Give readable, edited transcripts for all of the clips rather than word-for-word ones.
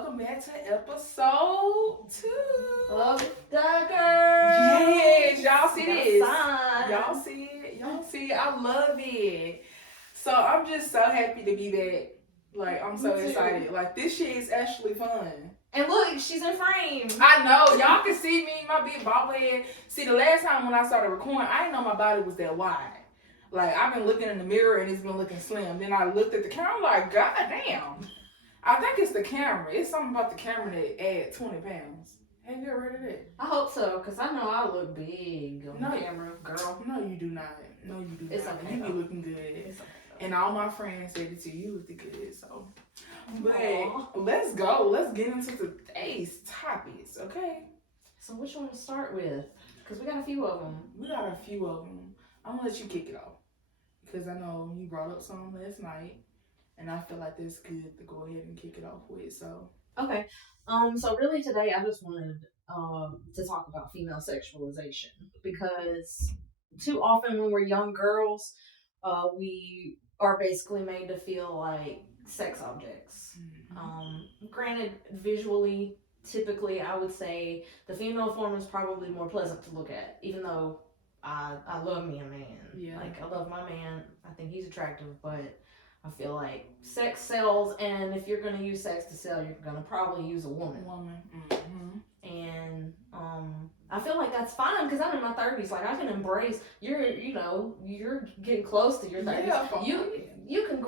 welcome back to episode 2. Love the girl. Yes, y'all see this. Sign. Y'all see it. Y'all see it. I love it. So I'm just so happy to be back. Like, I'm so excited. Like, this shit is actually fun. And look, she's in frame. I know. Y'all can see me, my big bobblehead. See, the last time when I started recording, I didn't know my body was that wide. Like, I've been looking in the mirror and it's been looking slim. Then I looked at the camera, I'm like, God damn. I think it's the camera. It's something about the camera that add 20 pounds. Have you ever heard of that? I hope so, because I know I look big on No. camera, girl. No, you do not. No, you do It's not. okay, You be though. looking good. It's okay. And all my friends said it too. You look good, so. But Aw. let's go. Let's get into today's topics, okay? So which one to start with? Because we got a few of them. We got a few of them. I'm going to let you kick it off. Because I know you brought up some last night. And I feel like that's good to go ahead and kick it off with, so. Okay. So really today I just wanted to talk about female sexualization, because too often when we're young girls, we are basically made to feel like sex objects. Granted, visually, typically I would say the female form is probably more pleasant to look at, even though I love me a man. Yeah. Like, I love my man. I think he's attractive, but I feel like sex sells, and if you're gonna use sex to sell, you're gonna probably use a woman. And I feel like that's fine, because I'm in my 30s. Like, I can embrace. You're getting close to your 30s. Yeah, you can.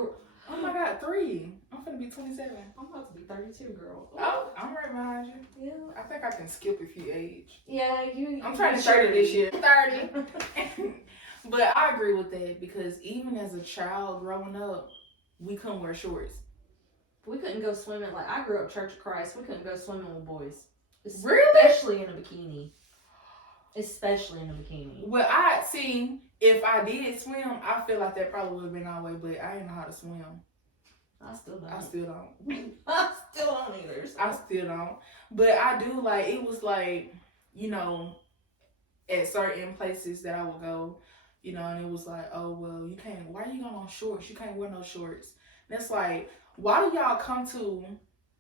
Oh my God, 3. I'm finna be 27. I'm about to be 32, girl. Oh, I'm right behind you. Yeah. I think I can skip if you age. Yeah, I'm turning 30 this year. 30. But I agree with that, because even as a child growing up, we couldn't wear shorts. We couldn't go swimming. Like, I grew up Church of Christ. We couldn't go swimming with boys. Really? Especially in a bikini. Especially in a bikini. Well, I see, if I did swim, I feel like that probably would have been our way, but I didn't know how to swim. I still don't. I still don't. I still don't either. So. I still don't. But I do, like, it was like, you know, at certain places that I would go, you know, and it was like, oh, well, you can't, why are you going on shorts? You can't wear no shorts. And it's like, why do y'all come to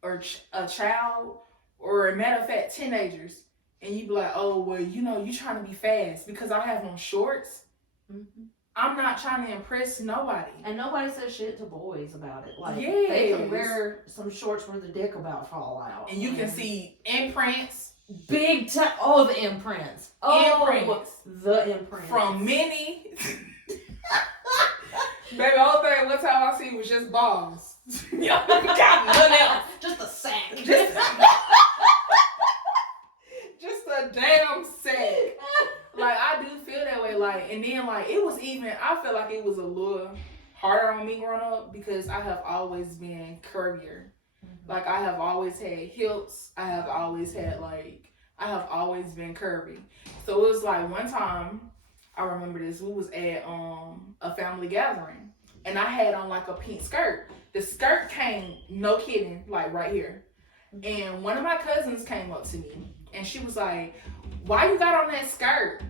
a child, or a matter of fact, teenagers, and you be like, oh, well, you know, you trying to be fast because I have on shorts? Mm-hmm. I'm not trying to impress nobody. And nobody says shit to boys about it. Like, yes. They can wear some shorts where the dick about fall out. And you can see imprints. Big time. Oh, the imprints. Imprints. The imprints. From many. Baby, the whole thing, one time I see was just balls. Y'all got nothing else. Just a sack. Just a damn sack. Like, I do feel that way. Like, and then, like, it was even, I feel like it was a little harder on me growing up, because I have always been curvier. Like, I have always had hips. I have always had, like, I have always been curvy. So it was like one time, I remember this, we was at a family gathering, and I had on like a pink skirt. The skirt came, no kidding, like right here. And one of my cousins came up to me, and she was like, why you got on that skirt?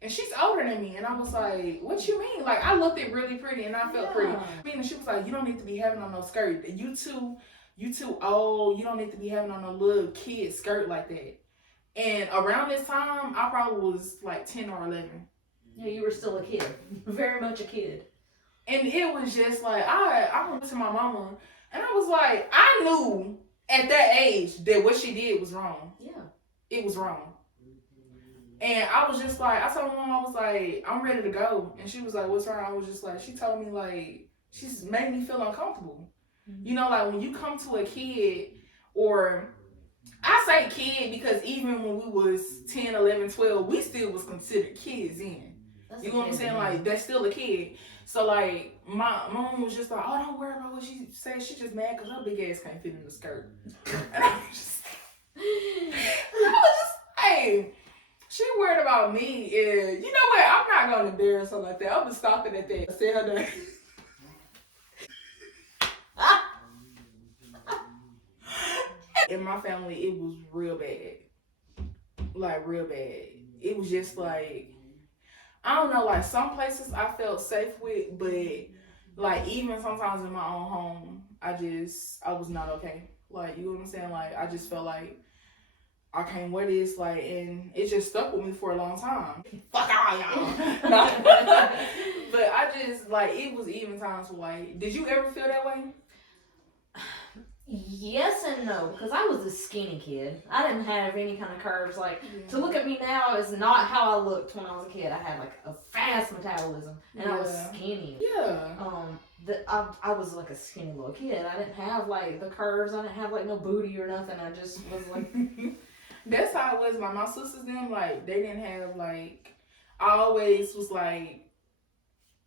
And she's older than me, and I was like, what you mean? Like, I looked it really pretty, and I felt pretty. And she was like, you don't need to be having on no skirt. You too old. You don't need to be having on a little kid skirt like that. And around this time, I probably was like 10 or 11. Yeah, you were still a kid. Very much a kid. And it was just like, I went to my mama, and I was like, I knew at that age that what she did was wrong. Yeah. It was wrong. And I was just like, I told my mom, I was like, I'm ready to go. And she was like, what's wrong? I was just like, she told me, like, she's made me feel uncomfortable. Mm-hmm. You know, like, when you come to a kid, or I say kid because even when we was 10, 11, 12, we still was considered kids then. You know what I'm saying? Like, that's still a kid. So, like, my mom was just like, oh, don't worry about what she said. She just mad because her big ass can't fit in the skirt. And I was just, hey, she worried about me. And you know what? I'm not going to embarrass her like that. I'm going to stop it at that. Say her name. In my family, it was real bad. Like, real bad. It was just like, I don't know, like, some places I felt safe with, but, like, even sometimes in my own home, I was not okay. Like, you know what I'm saying? Like, I just felt like I can't wear this, like, and it just stuck with me for a long time. Fuck all y'all. But I just, like, it was even times like, did you ever feel that way? Yes and no, because I was a skinny kid. I didn't have any kind of curves. Like, to look at me now is not how I looked when I was a kid. I had like a fast metabolism, and I was skinny. Yeah. I was like a skinny little kid. I didn't have like the curves. I didn't have like no booty or nothing. I just was like. That's how it was. Like, my sisters, them, like, they didn't have, like, I always was, like,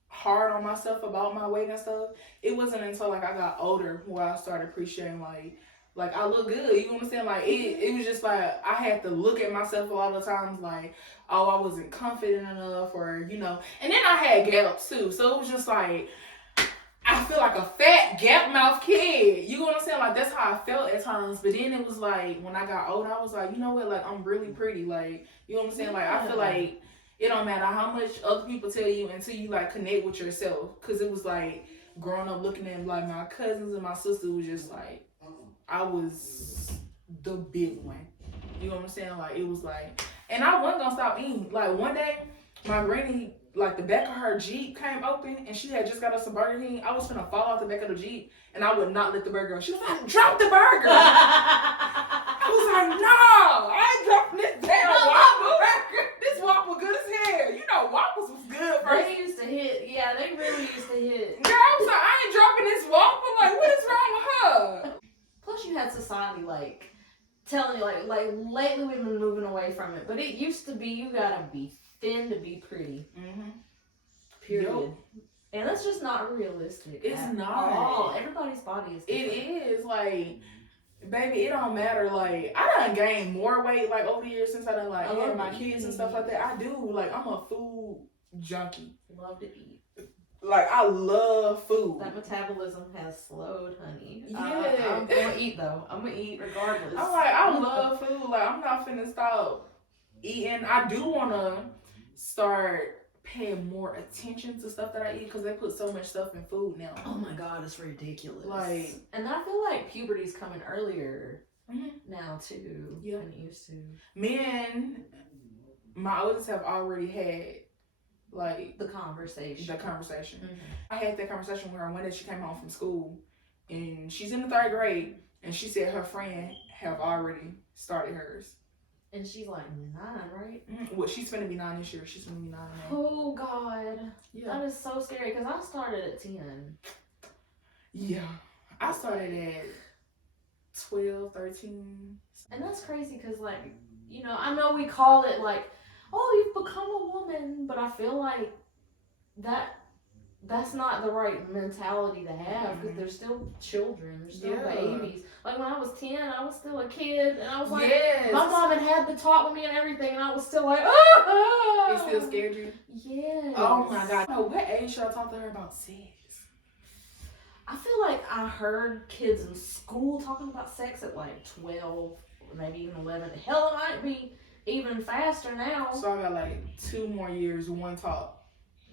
hard on myself about my weight and stuff. It wasn't until, like, I got older where I started appreciating, like I look good. You know what I'm saying? Like, it was just, like, I had to look at myself a lot of times, like, oh, I wasn't confident enough, or, you know. And then I had gaps, too. So it was just, like, I feel like a fat gap mouth kid. You know what I'm saying? Like, that's how I felt at times. But then it was like, when I got older, I was like, you know what? Like, I'm really pretty. Like, you know what I'm saying? Like, I feel like it don't matter how much other people tell you until you, like, connect with yourself. Because it was like, growing up looking at, like, my cousins and my sister was just like, I was the big one. You know what I'm saying? Like, it was like, and I wasn't gonna stop eating. Like, one day, my granny, like, the back of her Jeep came open, and she had just got us some Burger King. I was finna fall off the back of the Jeep, and I would not let the burger go. She was like, drop the burger. I was like, no, I ain't dropping this damn Whopper burger. This Whopper good as hell. You know, Whoppers was good first. They used to hit. Yeah, they really used to hit. Girl, I was like, I ain't dropping this Whopper. Like, what is wrong with her? Plus, you had society, like, telling you, like lately we've been moving away from it. But it used to be, you gotta be thin to be pretty. Mm-hmm. Period. Yep. And that's just not realistic. It's not. All. Everybody's body is different. It is. Like, baby, it don't matter. Like, I done gained more weight, like, over the years since I done, like, had my kids and stuff like that. I do. Like, I'm a food junkie. Love to eat. Like, I love food. That metabolism has slowed, honey. Yeah. I'm gonna eat, though. I'm gonna eat regardless. I'm like, I love food. Like, I'm not finna stop eating. I do want to start paying more attention to stuff that I eat, because they put so much stuff in food now. Oh my God, it's ridiculous. Like, and I feel like puberty's coming earlier now, too, than it used to. Men, my oldest have already had, like, the conversation. Mm-hmm. I had that conversation with her one day. She came home from school, and she's in the 3rd grade, and she said her friend have already started hers. And she's like 9, right? Mm-hmm. Well, she's finna be 9 this year. She's finna be 9 now. Oh God, that is so scary. Because I started at 10. Yeah, I started at 12, 13. And that's crazy because, like, you know, I know we call it like, oh, you've become a woman, but I feel like that's not the right mentality to have, because they're still children, they're still babies. Like, when I was 10, I was still a kid, and I was like, my mom had the talk with me and everything, and I was still like, oh! It still scared you? Yes. Oh my God. Oh, what age should I talk to her about sex? I feel like I heard kids in school talking about sex at like 12, or maybe even 11. Hell, it might be even faster now. So I got like 2 more years, one talk.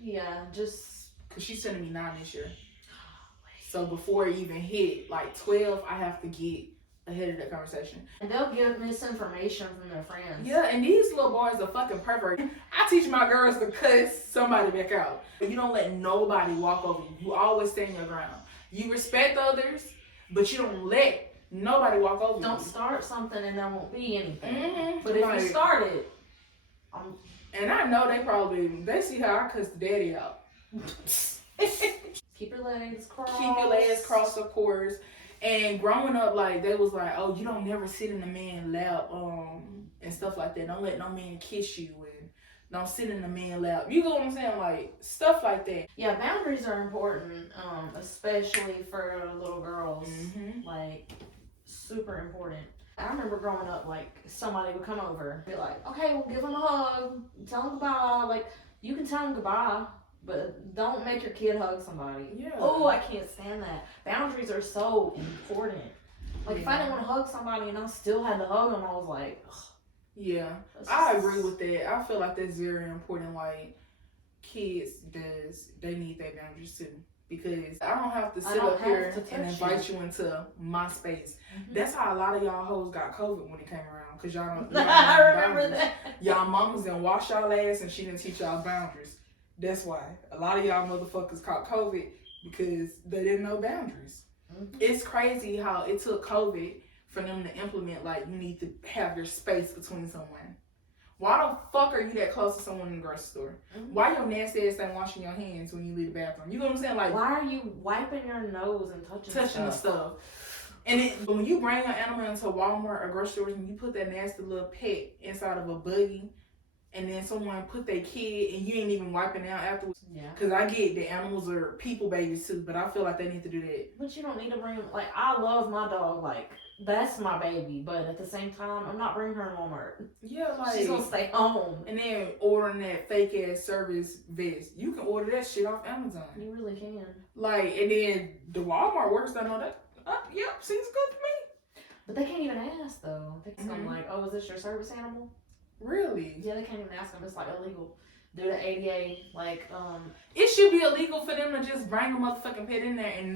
Yeah, just... Because she's sending me 9 this year. So before it even hit, like 12, I have to get ahead of that conversation. And they'll give misinformation from their friends. Yeah, and these little boys are fucking pervert. I teach my girls to cuss somebody back out. You don't let nobody walk over you. You always stand your ground. You respect others, but you don't let nobody walk over you. Don't start something and there won't be anything. Mm-hmm. But if you start it, and I know they see how I cuss the daddy out. Keep your legs crossed. Keep your legs crossed, of course. And growing up, like, they was like, oh, you don't never sit in a man's lap, and stuff like that. Don't let no man kiss you, and don't sit in a man's lap. You know what I'm saying? Like, stuff like that. Yeah, boundaries are important, especially for little girls. Mm-hmm. Like, super important. I remember growing up, like, somebody would come over, be like, okay, we'll give them a hug, tell them goodbye. Like, you can tell them goodbye, but don't make your kid hug somebody. Yeah. Oh, I can't stand that. Boundaries are so important. Like, if I didn't want to hug somebody and I still had to hug them, I was like, ugh. Yeah, I agree with that. I feel like that's very important. Like, kids they need their boundaries too. because I don't have to I sit don't up have here to and touch invite you into my space. Mhm. That's how a lot of y'all hoes got COVID when it came around, because y'all don't. I remember that. Y'all mamas didn't wash y'all ass and she didn't teach y'all boundaries. That's why a lot of y'all motherfuckers caught COVID because they didn't know boundaries. Mhm. It's crazy how it took COVID for them to implement, like, you need to have your space between someone. Why the fuck are you that close to someone in the grocery store? Mhm. Why your nasty ass ain't washing your hands when you leave the bathroom? You know what I'm saying? Like, why are you wiping your nose and touching the stuff. And when you bring your animal into Walmart or grocery stores and you put that nasty little pet inside of a buggy, and then someone put their kid and you ain't even wiping out afterwards. Yeah. Because I get that animals are people babies too, but I feel like they need to do that. But you don't need to bring, like, I love my dog, like, that's my baby, but at the same time, I'm not bringing her in Walmart. Yeah, like, She's gonna stay home. And then ordering that fake ass service vest. You can order that shit off Amazon. You really can. Like, and then the Walmart workers don't know that. Yep, seems good to me. But they can't even ask, though. They just Mhm. like, oh, is this your service animal? Really? Yeah, they can't even ask them. It's like illegal. Due to ADA, like, It should be illegal for them to just bring a motherfucking pet in there and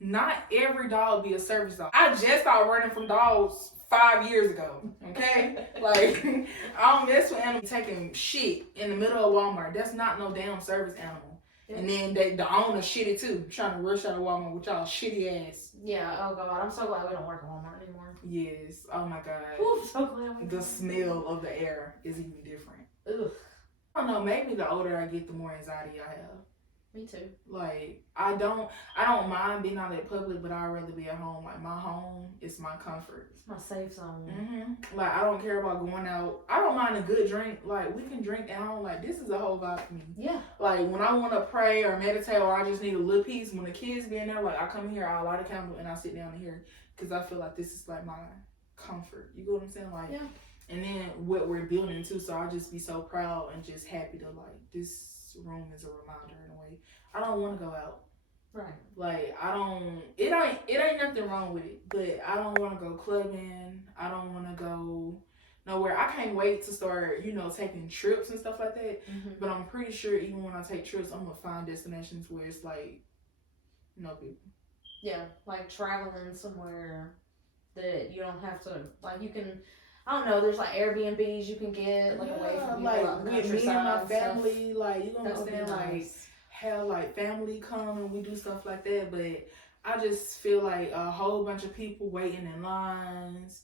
not every dog be a service dog. I just started running from dogs 5 years ago. Okay? Like, I don't mess with animals taking shit in the middle of Walmart. That's not no damn service animal. Yeah. And then the owner shitty too, trying to rush out of Walmart with y'all shitty ass. yeah, oh God, I'm so glad we don't work at Walmart anymore. Yes. Oh my God. Ooh, I'm so glad we The don't. smell of the air is even different. Ugh, I don't know, maybe the older I get, the more anxiety I have. me too. Like, I don't mind being out in public, but I'd rather be at home. Like, my home is my comfort. It's my safe zone. Mm-hmm. Like, I don't care about going out. I don't mind a good drink. Like, we can drink at home. Like, this is a whole vibe for me. Yeah. Like, when I want to pray or meditate or I just need a little peace, when the kids be in there, like, I come here, I light a candle, and I sit down here because I feel like this is, like, my comfort. You know what I'm saying? Like, Yeah. And then what we're building, too, so I just be so proud and just happy to, like, this room is a reminder in a way. I don't want to go out. Right. Like, it ain't nothing wrong with it, but I don't want to go clubbing. I don't want to go nowhere. I can't wait to start, taking trips and stuff like that. Mm-hmm. But I'm pretty sure even when I take trips, I'm going to find destinations where it's like, no people. Yeah, like traveling somewhere that you don't have to, like, you can, I don't know, there's like Airbnbs you can get, like, away from people, like, out in the with me countryside and my and stuff. family, like, you That would be understand, like, nice. have like family come and we do stuff like that, but I just feel like a whole bunch of people waiting in lines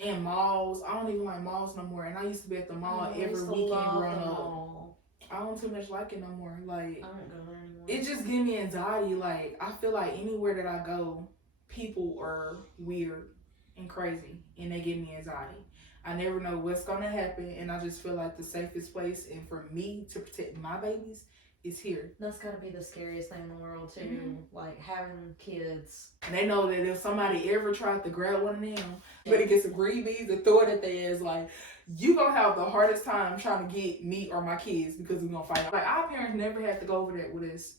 in malls. I don't even like malls no more, and I used to be at the mall I every used to weekend love growing the up. mall. I don't too much like it no more. Like, I don't go there anymore. it just gives me anxiety. Like, I feel like anywhere that I go, people are weird and crazy, and they give me anxiety. I never know what's gonna happen, and I just feel like the safest place, and for me to protect my babies, is here. That's gotta be the scariest thing in the world too. Mhm. Like having kids. And they know that if somebody ever tried to grab one of them, but it gets some green beans and throw it at their ass, like, you gonna have the hardest time trying to get me or my kids because we're gonna fight. Like, our parents never had to go over that with us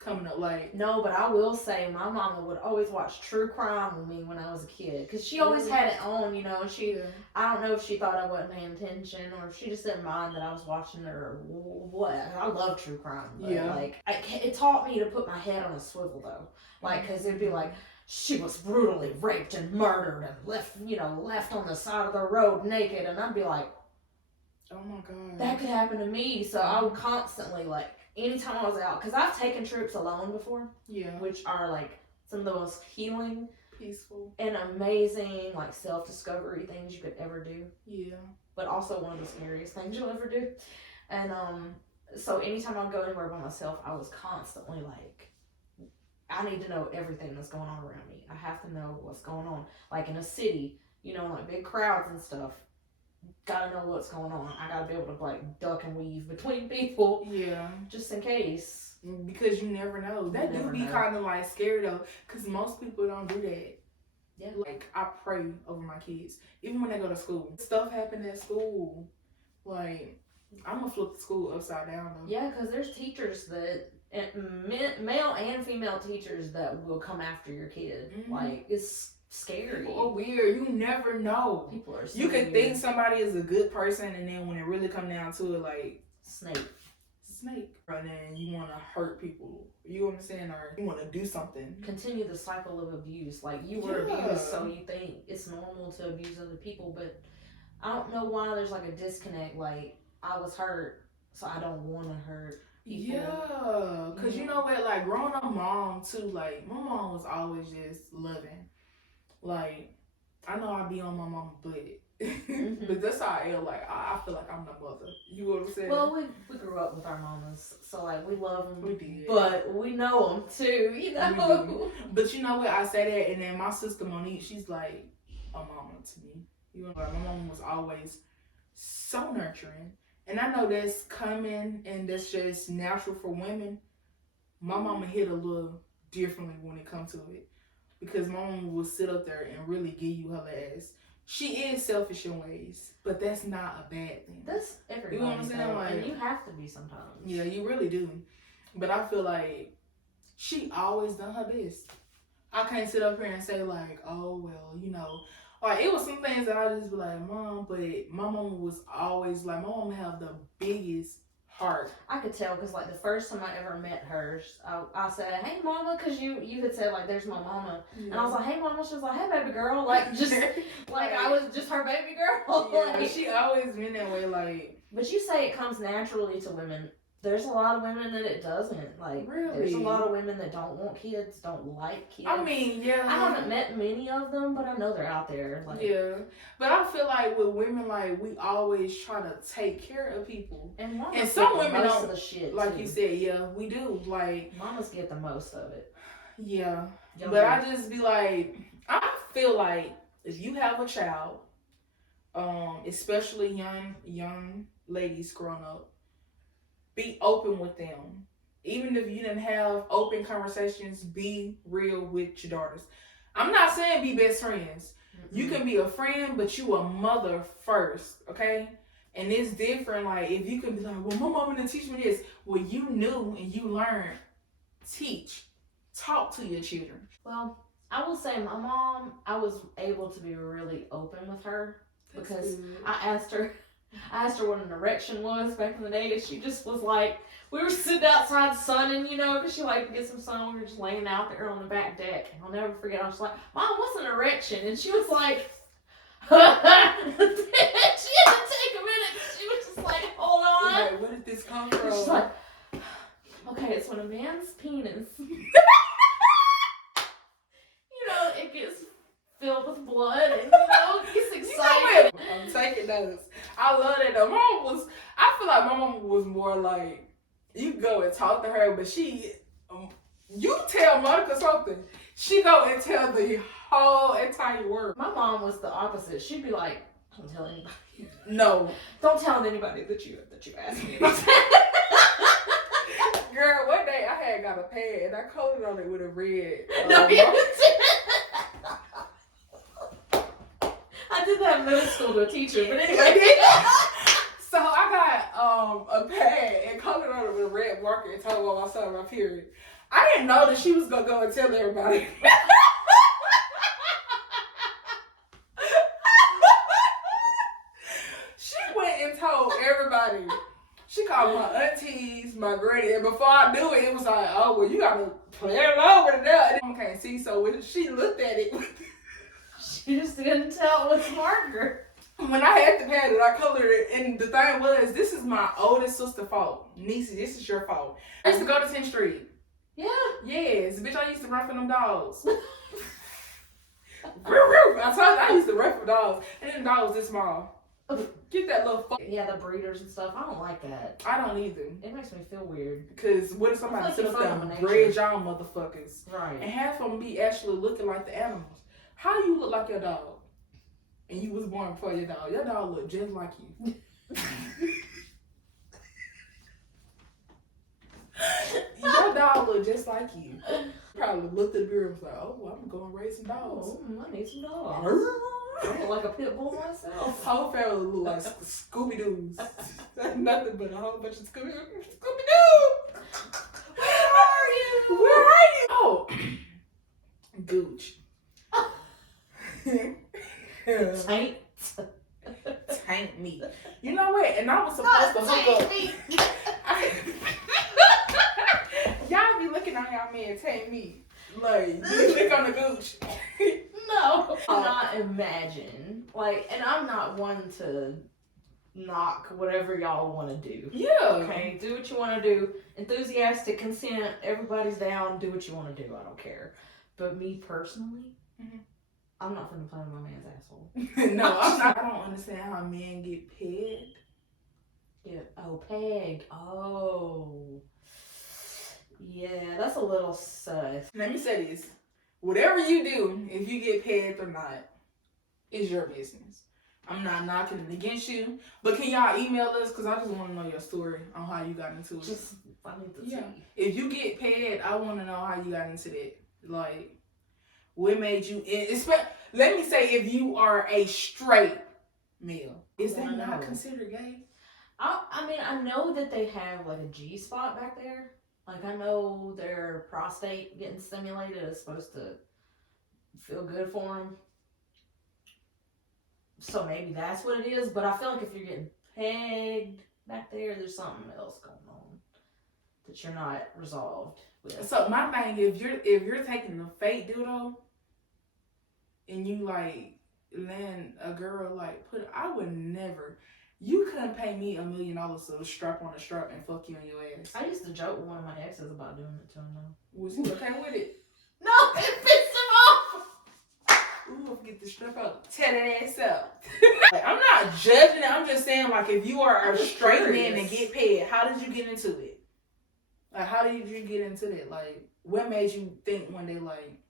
coming up. Like, No, but I will say my mama would always watch true crime with me when I was a kid. Because she always Really? had it on, I don't know if she thought I wasn't paying attention or if she just didn't mind that I was watching her or what. I love true crime. But Yeah. Like, it taught me to put my head on a swivel though. Like, because it'd be like, she was brutally raped and murdered and left on the side of the road naked. And I'd be like, oh my God. that could happen to me. So I would constantly, like, anytime I was out, because I've taken trips alone before, Yeah. which are like some of the most healing Peaceful. and amazing, like, self-discovery things you could ever do, Yeah. but also one of the scariest things you'll ever do. And so anytime I go anywhere by myself, I was constantly like, I need to know everything that's going on around me. I have to know what's going on. Like in a city, like big crowds and stuff, gotta know what's going on. I gotta be able to, like, duck and weave between people Yeah. just in case. Because you never know. That do never be know. kind of like scary though, because most people don't do that. Yeah. Like, I pray over my kids, even when they go to school. Stuff happened at school. Like, I'm gonna flip the school upside down though. Yeah, because there's teachers male and female teachers that will come after your kid. Mhm. Like, it's scary. People are weird. You never know. People are so You can weird. think somebody is a good person, and then when it really come down to it, like, Snake. snake. And then you want to hurt people. You understand? Or you want to do something. Continue the cycle of abuse. Like, you were abused, so you think it's normal to abuse other people, but I don't know why there's like a disconnect. Like, I was hurt, so I don't want to hurt people. Yeah, because you know what? Like, growing up mom, too, like, my mom was always just loving. Like, I know I be on my mama's butt. But that's how I am. Like, I feel like I'm the mother. You know what I'm saying? Well, we grew up with our mamas, so like we love them. We did. But we know them too, you know? But you know what? I say that, and then my sister Monique, she's like a mama to me. You know, like, my mom was always so nurturing. And I know that's coming and that's just natural for women. My mama hit a little differently when it comes to it. Because my mama will sit up there and really give you her last. She is selfish in ways, but that's not a bad thing. That's everybody. You know what I'm saying? Like, and you have to be sometimes. Yeah, you really do. But I feel like she always done her best. I can't sit up here and say like, oh, well, you know. Like, it was some things that I just be like, Mom, but my mama was always like, my mama have the biggest heart. I could tell because, like, the first time I ever met her, I said, hey, Mama, because you had said, like, there's my mama. Yeah. And I was like, hey, Mama. She was like, hey, baby girl. Like, just, like, I was just her baby girl. Yeah, like, she always been that way, like. But you say it comes naturally to women. There's a lot of women that it doesn't. Like, really? There's a lot of women that don't want kids, don't like kids. I mean, yeah. I haven't met many of them, but I know they're out there. Like, yeah. But I feel like with women, like, we always try to take care of people. And some women most don't. Of the shit like too. You said, yeah, we do. Like, mamas get the most of it. Yeah. But I just be like, I feel like if you have a child, especially young ladies growing up, be open with them. Even if you didn't have open conversations, be real with your daughters. I'm not saying be best friends. Mm-hmm. You can be a friend, but you a mother first, okay? And it's different. Like, if you can be like, well, my mama didn't teach me this. Well, you knew and you learned. Teach. Talk to your children. Well, I will say my mom, I was able to be really open with her because I asked her what an erection was back in the day, and she just was like, we were sitting outside sunning, you know, because she liked to get some sun. We were just laying out there on the back deck. And I'll never forget, I was like, Mom, what's an erection? And she was like, she had to take a minute. She was just like, hold on. Like, where did this come from? She's like, okay, it's when a man's penis, it gets filled with blood and, gets excited. I'm taking notes. I love that. I feel like my mom was more like, you go and talk to her, but you tell Monica something, she go and tell the whole entire world. My mom was the opposite. She'd be like, don't tell anybody. No. Don't tell anybody that you asked me. Girl, one day I had got a pad and I coded on it with a red. No, I did that in middle school to a teacher, but anyway. So I got a pad and colored on it with a red marker and told her what I saw my period. I didn't know that she was gonna go and tell everybody. She went and told everybody. She called my aunties, my granny, and before I knew it, it was like, oh, well, you gotta play it over to that. I can't see, so when she looked at it, she just didn't tell it was marker. When I had the pad and I colored it, and the thing was, this is my oldest sister's fault. Niecy, this is your fault. I used to go to 10th Street. Yeah. Yes, bitch, I used to run from them dogs. I told you I used to run from dogs, and then the dog was this small. Get that little fuck. Yeah, the breeders and stuff. I don't like that. I don't either. It makes me feel weird. Because what if somebody sit up there and breed y'all motherfuckers? Right. And half of them be actually looking like the animals. How do you look like your dog? And you was born before your dog. Your dog look just like you. Your dog look just like you. Probably looked at the mirror and was like, oh, I'm going to raise some dogs. Oh, I need some dogs. I look like a pit bull myself. Whole family look like Scooby-Doos. That's nothing but a whole bunch of Scooby-Doo. Where are you? Oh, Gooch. Taint me. You know what? And I was supposed to hook up. man take me. Like, you lick on the gooch. No, not imagine. Like, and I'm not one to knock whatever y'all want to do. Yeah. Okay, do what you want to do. Enthusiastic consent. Everybody's down. Do what you want to do. I don't care. But me personally, I'm not gonna play with my man's asshole. No, I'm not. I don't understand how men get pegged. Yeah. Oh, peg. Oh. Yeah, that's a little sus. Let me say this. Whatever you do, if you get pegged or not, is your business. I'm not knocking it against you. But can y'all email us? Because I just want to know your story on how you got into it. Just, I need to see. If you get pegged, I want to know how you got into that. Like, what made you... Let me say, if you are a straight male, is that not considered gay? I mean, I know that they have like a G spot back there. Like, I know their prostate getting stimulated is supposed to feel good for them. So maybe that's what it is. But I feel like if you're getting pegged back there, there's something else going on that you're not resolved with. So my thing, if you're taking the fake dildo and you like land a girl like I would never. You couldn't pay me $1 million to strap on a strap and fuck you in your ass. I used to joke with one of my exes about doing it to him though. Was he okay with it? No, it pissed him off. Ooh, get the strap out. Tear that ass up. Like, I'm not judging it. I'm just saying, like, if you are a straight man and get paid, how did you get into it? Like, how did you get into that? Like, what made you think one day, like,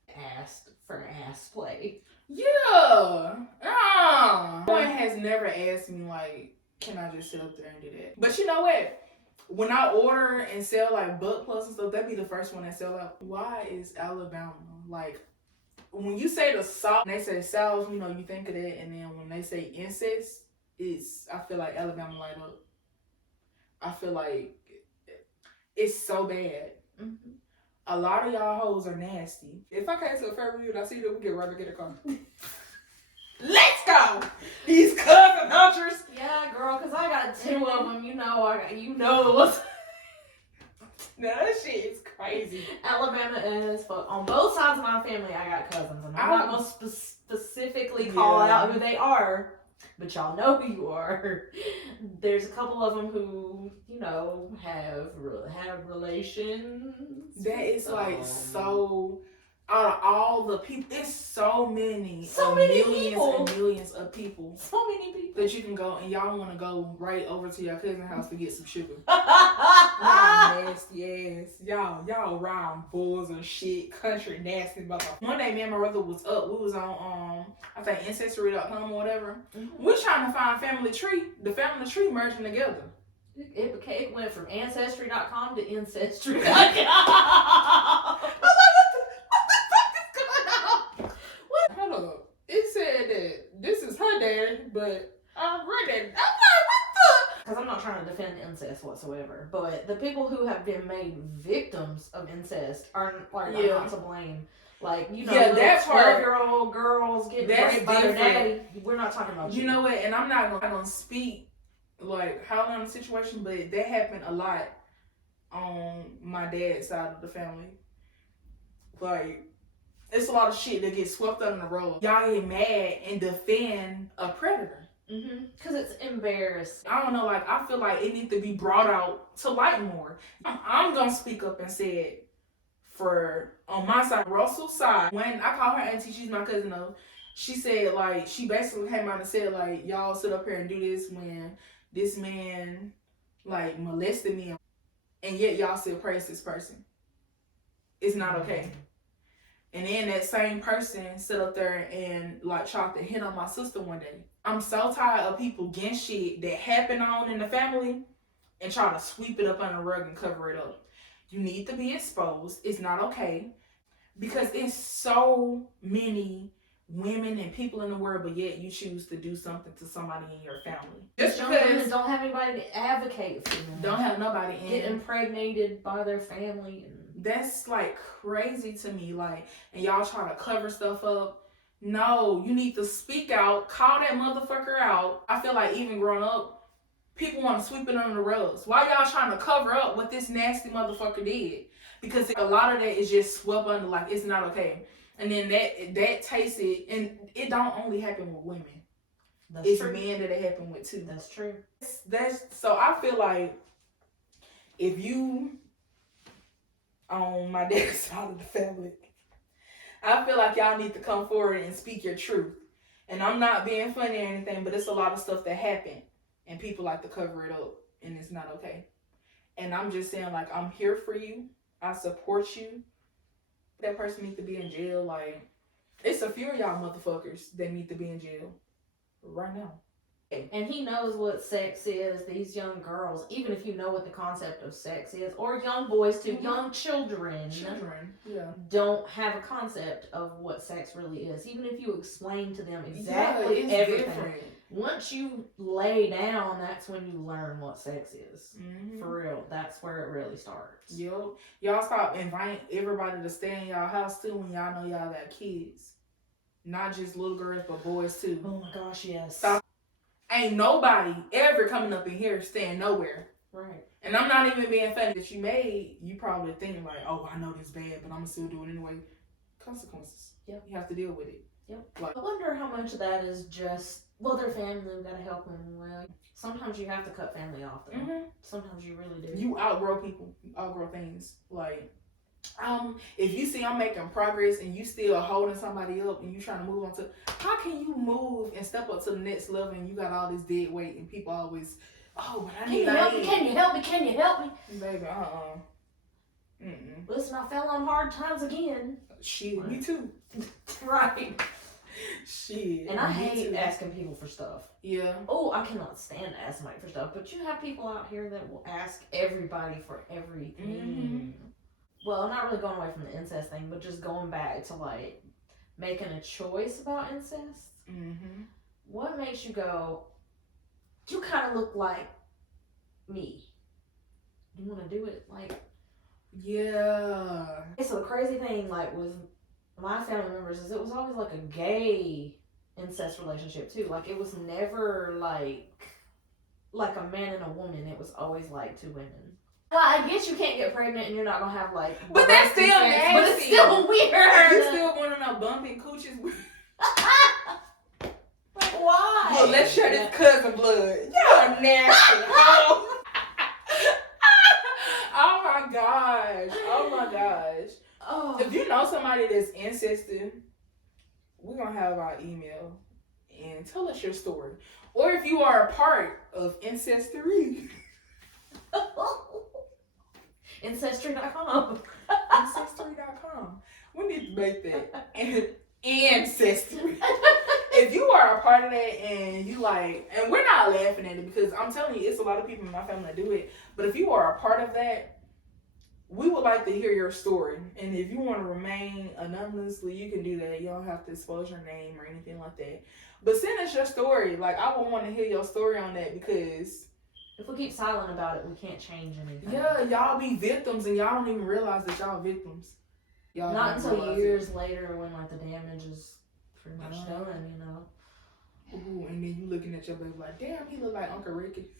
asked for ass play? Yeah. No one has never asked me, like, can I just sit up there and do that? But you know what? When I order and sell like butt plugs and stuff, that'd be the first one that sell out. Why is Alabama like when you say the South, they say South, you know, you think of that, and then when they say incest, I feel like Alabama light up. I feel like it's so bad. Mm-hmm. A lot of y'all hoes are nasty. If I came to a fair review and I see that, we get right back in the car. Let's go! These cousin hunters. Yeah, girl, because I got 2 of them. You know what's... Now that shit is crazy. Alabama is, but on both sides of my family, I got cousins. And I'm not going to specifically call out who they are, but y'all know who you are. There's a couple of them who, you know, have relations. That is like so... Out of all the people, it's so many people. And millions of people. So many people. That you can go, and y'all want to go right over to your cousin's house to get some sugar. Y'all nasty ass. Y'all round bulls and shit. Country nasty motherfucker. One day, me and my brother was up. We was on, I think, Ancestry.com or whatever. Mm-hmm. We're trying to find family tree. The family tree merging together. It went from Ancestry.com to Ancestry.com. Hold up. It said that this is her dad, but I read it. I'm like, what the? Because I'm not trying to defend incest whatsoever, but the people who have been made victims of incest are not to blame. Like, you know, that 12-year-old girls getting raped by their daddy. We're not talking about you. You know what? And I'm not gonna speak like how on the situation, but that happened a lot on my dad's side of the family. Like, it's a lot of shit that gets swept under the rug. Y'all get mad and defend a predator. Because it's embarrassing. I don't know, like, I feel like it needs to be brought out to light more. I'm gonna speak up and say it for, on my side, Russell's side. When I call her auntie, she's my cousin though, she said, like, she basically came out and said, like, y'all sit up here and do this when this man, like, molested me, and yet y'all still praise this person. It's not okay. And then that same person sit up there and like tried to hit on my sister one day. I'm so tired of people getting shit that happened on in the family and try to sweep it up under the rug and cover it up. You need to be exposed. It's not okay. Because it's so many women and people in the world, but yet you choose to do something to somebody in your family. Just because don't have anybody to advocate for them. Don't have nobody get impregnated by their family. That's like crazy to me. Like, and y'all try to cover stuff up. No, you need to speak out, call that motherfucker out. I feel like even growing up, people want to sweep it under the rugs. Why y'all trying to cover up what this nasty motherfucker did? Because a lot of that is just swept under, like, it's not okay. And then that takes it, and it don't only happen with women. It's true. Men that it happen with too. That's true. So I feel like if you on my dad's side of the family, I feel like y'all need to come forward and speak your truth. And I'm not being funny or anything, but it's a lot of stuff that happened, and people like to cover it up, and it's not okay. And I'm just saying, like, I'm here for you. I support you. That person needs to be in jail. Like, it's a few of y'all motherfuckers that need to be in jail right now. And he knows what sex is. These young girls, even if you know what the concept of sex is, or young boys too, young children, don't have a concept of what sex really is. Even if you explain to them exactly everything. Different. Once you lay down, that's when you learn what sex is. For real. That's where it really starts. Yep. Y'all stop inviting everybody to stay in y'all house too when y'all know y'all got kids. Not just little girls, but boys too. Oh my gosh, yes. Stop. Ain't nobody ever coming up in here staying nowhere. Right. And I'm not even being funny that you probably thinking like, oh, I know this bad, but I'm gonna still do it anyway. Consequences. Yep. You have to deal with it. Yep. Like, I wonder how much of that is just, well, their family, we gotta help them. Well, sometimes you have to cut family off though. Sometimes you really do. You outgrow people. You outgrow things. Like, if you see I'm making progress and you still holding somebody up and you trying to move on to, how can you move and step up to the next level and you got all this dead weight and people always, oh, but I need help me? Can you help me? Can you help me? Baby, Listen, I fell on hard times again. Shit, me too. Right. Shit. And I hate asking people for stuff. Yeah. Oh, I cannot stand to ask somebody for stuff. But you have people out here that will ask everybody for everything. Well, I'm not really going away from the incest thing, but just going back to, like, making a choice about incest. What makes you go, you kind of look like me. You want to do it? Like, yeah. So the crazy thing, like, with my family members is it was always, like, a gay incest relationship, too. Like, it was never, like a man and a woman. It was always, like, two women. Well, I guess you can't get pregnant and you're not gonna have like. But that's still nasty. But it's still weird. You still want to know bumping cooches? Like why? Well, let's share this cousin blood. You're nasty. Oh my gosh. Oh my gosh. Oh. If you know somebody that's incested, we're gonna have our email and tell us your story. Or if you are a part of Ancestry. Ancestry.com. Ancestry.com. We need to make that. Ancestry. If you are a part of that and you like, and we're not laughing at it because I'm telling you, it's a lot of people in my family that do it. But if you are a part of that, we would like to hear your story. And if you want to remain anonymously, you can do that. You don't have to expose your name or anything like that. But send us your story. Like, I would want to hear your story on that because if we keep silent about it, we can't change anything. Yeah, y'all be victims and y'all don't even realize that y'all victims. Y'all not until years later when like the damage is pretty much done, you know. Ooh, and then you looking at your baby like, damn, he look like Uncle Ricky.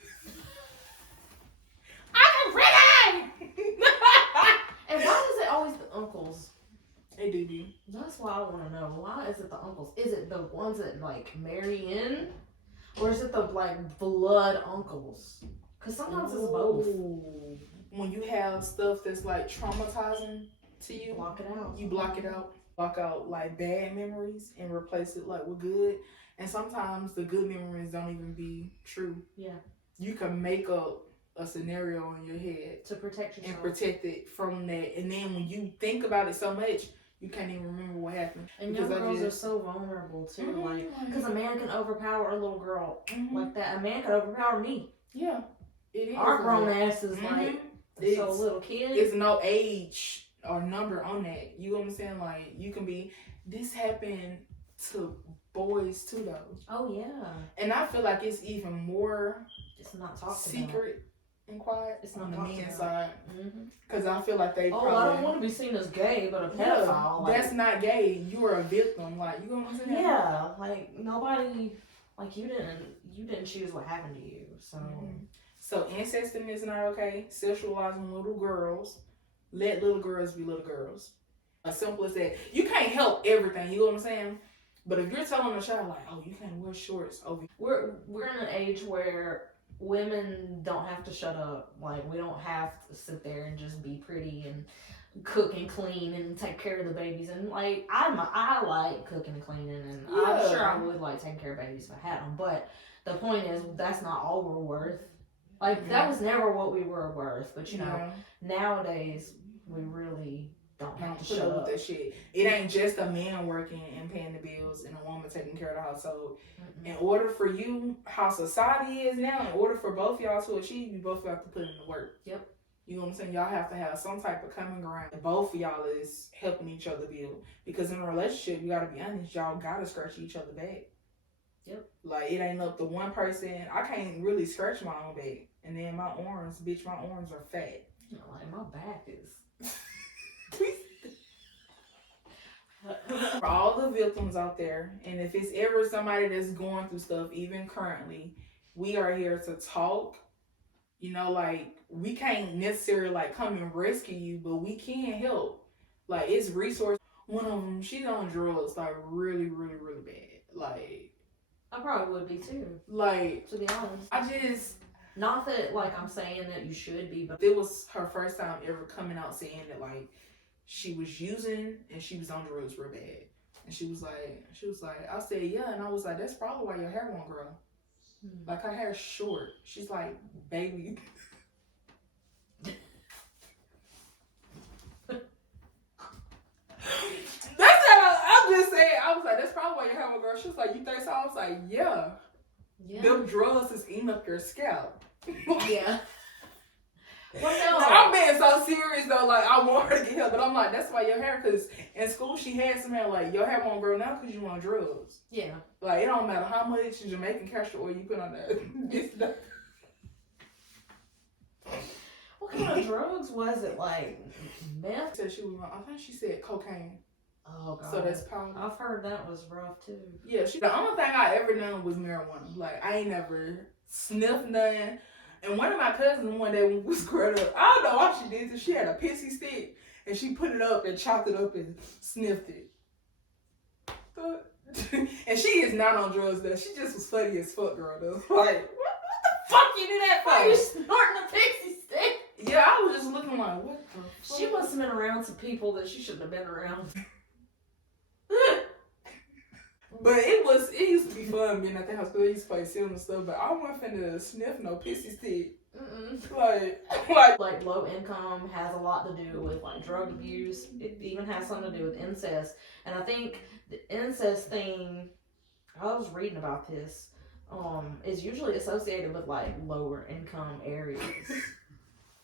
Uncle Ricky! And why is it always the uncles? They do. That's why I want to know. Why is it the uncles? Is it the ones that like marry in? Or is it the like blood uncles? Because sometimes it's both. When you have stuff that's like traumatizing to you, block it out. You block it out. Block out like bad memories and replace it like with good. And sometimes the good memories don't even be true. Yeah. You can make up a scenario in your head to protect yourself and protect it from that. And then when you think about it so much, you can't even remember what happened. And young girls are so vulnerable too. Like, because a man can overpower a little girl like that. A man can overpower me. Yeah, it is. Our grown asses like so little kids. There's no age or number on that. You know what I'm saying? Like, you can be. This happened to boys too, though. Oh yeah. And I feel like it's even more. It's not talked secret. And quiet. It's not on the men's about. side, because I feel like they. Oh, I don't want to be seen as gay, but a pedophile. Like, that's not gay. You are a victim. Like, you know what I'm saying? Yeah, like nobody, like you didn't choose what happened to you. So, So incesting is not okay. Sexualizing little girls. Let little girls be little girls. As simple as that. You can't help everything. You know what I'm saying? But if you're telling a child like, oh, you can't wear shorts over, we're in an age where women don't have to shut up. Like, we don't have to sit there and just be pretty and cook and clean and take care of the babies. And like, I like cooking and cleaning, and I'm sure I would like taking care of babies if I had them. But the point is, that's not all we're worth. Like, that was never what we were worth. But you know, nowadays we really don't have to shut up with that shit. It ain't just a man working and paying the bills and a woman taking care of the household. In order for you, how society is now, in order for both y'all to achieve, you both have to put in the work. Yep. You know what I'm saying? Y'all have to have some type of common ground. Both of y'all is helping each other build. Because in a relationship, you gotta be honest, y'all gotta scratch each other back. Yep. Like, it ain't up to one person. I can't really scratch my own back. And then my arms, bitch, my arms are fat. You know, like, my back is... For all the victims out there, and if it's ever somebody that's going through stuff, even currently, we are here to talk. You know, like, we can't necessarily like come and rescue you, but we can help. Like, it's resource. One of them, she's on drugs, like really, really, really bad. Like, I probably would be too. Like, to be honest, I just, not that like I'm saying that you should be, but it was her first time ever coming out saying that like she was using and she was on drugs real bad. And she was like, I said, yeah. And I was like, that's probably why your hair won't grow. Like, her hair's short. She's like, baby. That's how I'm just saying. I was like, that's probably why your hair won't grow. She was like, you think so? I was like, yeah. Them drugs is eating up your scalp. Yeah. Well, no. I'm being so serious though. Like, I want her to get help, but I'm like, that's why your hair. Because in school she had some hair like your hair won't grow now because you on drugs. Yeah. Like, it don't matter how much Jamaican castor oil you put on that. What kind of drugs was it? Like meth? Said she was on, I think she said cocaine. Oh god. So that's powder. I've heard that was rough too. Yeah, the only thing I ever done was marijuana. Like, I ain't never sniffed nothing. And one of my cousins one day when we was growing up, I don't know why she did this. She had a pissy stick and she put it up and chopped it up and sniffed it. And she is not on drugs though. She just was funny as fuck, girl though. Like, what the fuck you do that for? Why are you snorting a pixie stick? Yeah, I was just looking like, what the fuck? She must have been around some people that she shouldn't have been around. But it used to be fun being at the house because I used to play Sims and stuff, but I wasn't finna sniff no pissy stick. Like low income has a lot to do with like drug abuse. It even has something to do with incest. And I think the incest thing, I was reading about this, is usually associated with like lower income areas.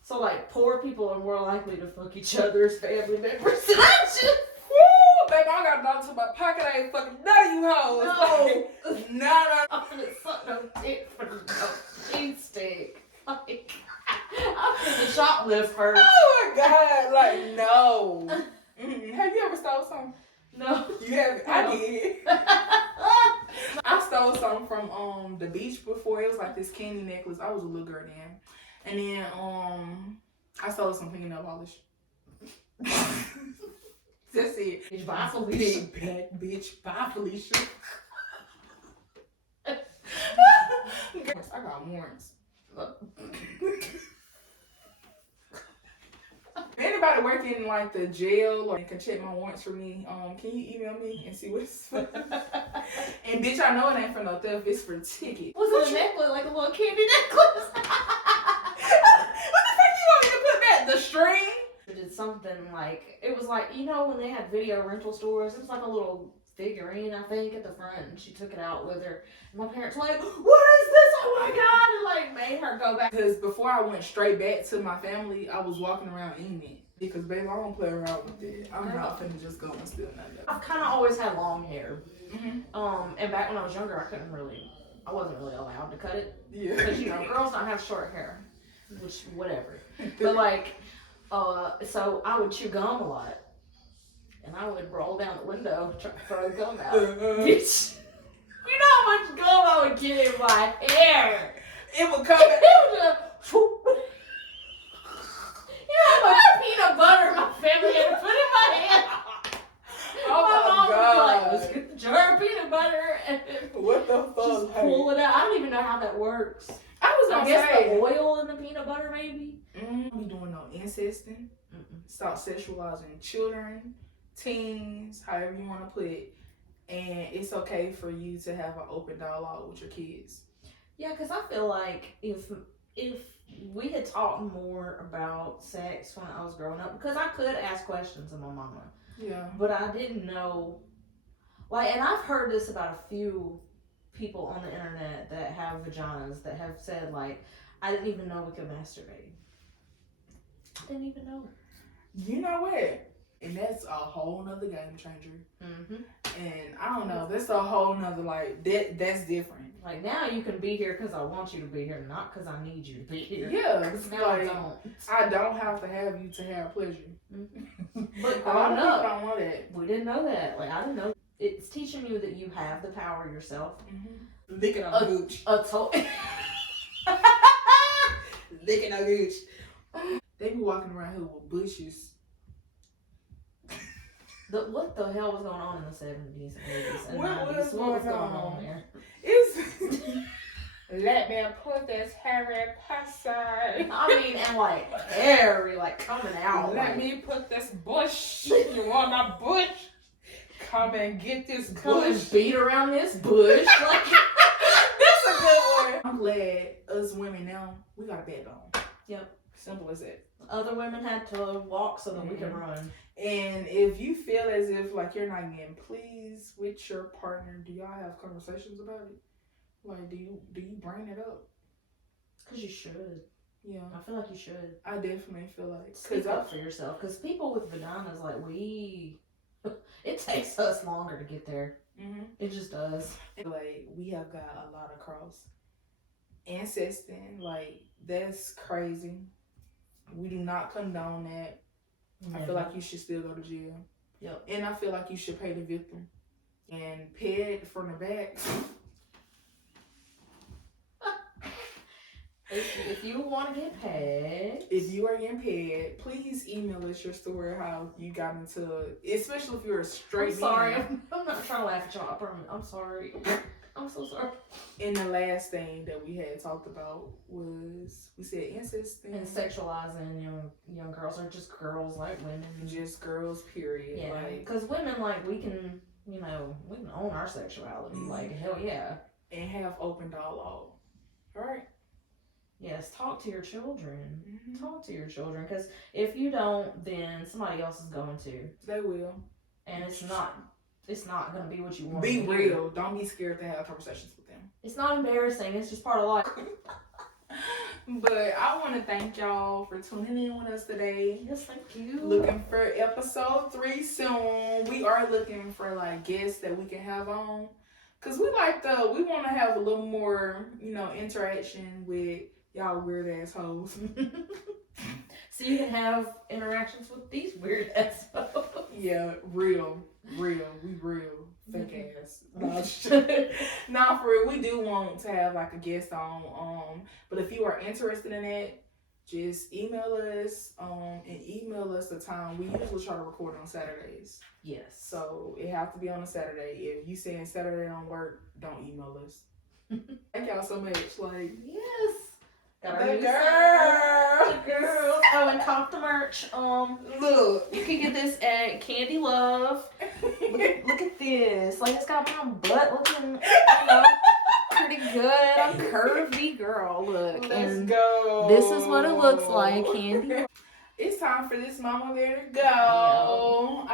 So like poor people are more likely to fuck each other's family members. Baby, I got down to my pocket. I ain't fucking none of you hoes. No. Like, nah. I'm gonna suck no dick for no cheese stick. Like, I'm gonna shoplift first. Oh my god. Like, no. Have you ever stole something? No. You haven't? No. I did. I stole something from the beach before. It was like this candy necklace. I was a little girl then. And then I stole some fingernail polish. That's it. Bitch, bye, Felicia. Big bad bitch. Bye, Felicia. I got warrants. If anybody working in like the jail or can check my warrants for me, can you email me and see what's for? And bitch, I know it ain't for no theft. It's for ticket. Was it a necklace, like a little candy necklace? What the fuck you want me to put back? The string? Did something like, it was like, you know when they had video rental stores, it was like a little figurine I think at the front, and she took it out with her, and my parents were like, what is this, oh my god, and like made her go back. Because before I went straight back to my family, I was walking around eating it. Because baby, I don't play around with it. I'm not finna just go and steal nothing. I've kind of always had long hair. And back when I was younger, I wasn't really allowed to cut it. Yeah. Because, you know, girls don't have short hair. Which, whatever. But like, so I would chew gum a lot. And I would roll down the window, try to throw gum out. Bitch. You know how much gum I would get in my hair. It would come back. Peanut butter my family had to put in my hand. Oh my mom my would be like, god. let's get the jar of peanut butter and What the fuck? just pull it out. I don't even know how that works. I was I gonna guess say the oil in the peanut butter maybe. we doing no incesting. Stop sexualizing children, teens, however you want to put it. And it's okay for you to have an open dialogue with your kids. Yeah, because I feel like if we had talked more about sex when I was growing up, because I could ask questions of my mama. Yeah. But I didn't know, like, and I've heard this about a few people on the internet that have vaginas that have said, like, I didn't even know we could masturbate. I didn't even know. You know what? And that's a whole nother game changer. Mm-hmm. And I don't know, that's a whole nother, like, that's different. Like, now you can be here because I want you to be here, not because I need you to be here. Yeah, Because now like, I don't. I don't have to have you to have pleasure. Mm-hmm. But A lot of growing people up, don't know that. we didn't know that. Like, I didn't know. It's teaching you that you have the power yourself. Mm-hmm. Licking on gooch. Licking on gooch. They be walking around here with bushes. What the hell was going on in the 70s and 80s and What 90s? was What was going going on? on there? It's let me put this Harry Potter. I mean, and like hairy, like coming out. Let like, me put this bush. You want a bush? Come and get this come bush. and beat around this bush. Like, That's a good one. I'm glad us women now, we got a backbone. Yep. Simple as that. other women had to walk so that we could run. And if you feel as if like you're not getting pleased with your partner, do y'all have conversations about it? Like, do you bring it up? Because you should. Yeah, I feel like you should. I definitely feel like Speak up for yourself. Because people with vaginas, like it takes us longer to get there. Mm-hmm. It just does. Like, we have got a lot of cross ancestors. Like, that's crazy. We do not condone that. I feel like you should still go to jail. Yep. And I feel like you should pay the victim and pay it from the back. If you want to get paid, If you are getting paid, please email us your story how you got into it, especially if you're a straight I'm sorry. man. I'm not trying to laugh at y'all. I promise. I'm sorry. I'm so sorry. And the last thing that we had talked about was we said incest And sexualizing young girls, or just girls, like women. just girls, period. Yeah, Like, because women, like, we can own our sexuality. Mhm. Like, hell yeah. and have open dialogue. All right. Yes, talk to your children. Mm-hmm. Talk to your children, because if you don't, then somebody else is going to, They will. and it's not going to be what you want. Be to hear. real. Don't be scared to have conversations with them. It's not embarrassing. It's just part of life. But I want to thank y'all for tuning in with us today. Yes, thank you. Looking for episode 3 soon. We are looking for like guests that we can have on, cause we want to have a little more, interaction with y'all weird assholes. So you can have interactions with these weird assholes. Yeah, real, we real fake ass. Nah, for real, we do want to have like a guest on. But if you are interested in it, just email us. And email us the time. We usually try to record on Saturdays. Yes. So it has to be on a Saturday. If you saying Saturday don't work, don't email us. Thank y'all so much. Like, Yes. Got our the new girl. The girls. Oh, and cop the merch. Look. You can get this at Candy Love. Look at this. Like, it's got my butt looking, pretty good. I'm curvy, girl. Look. Let's And go. this is what it looks like, Candy. It's time for this mama bear to go.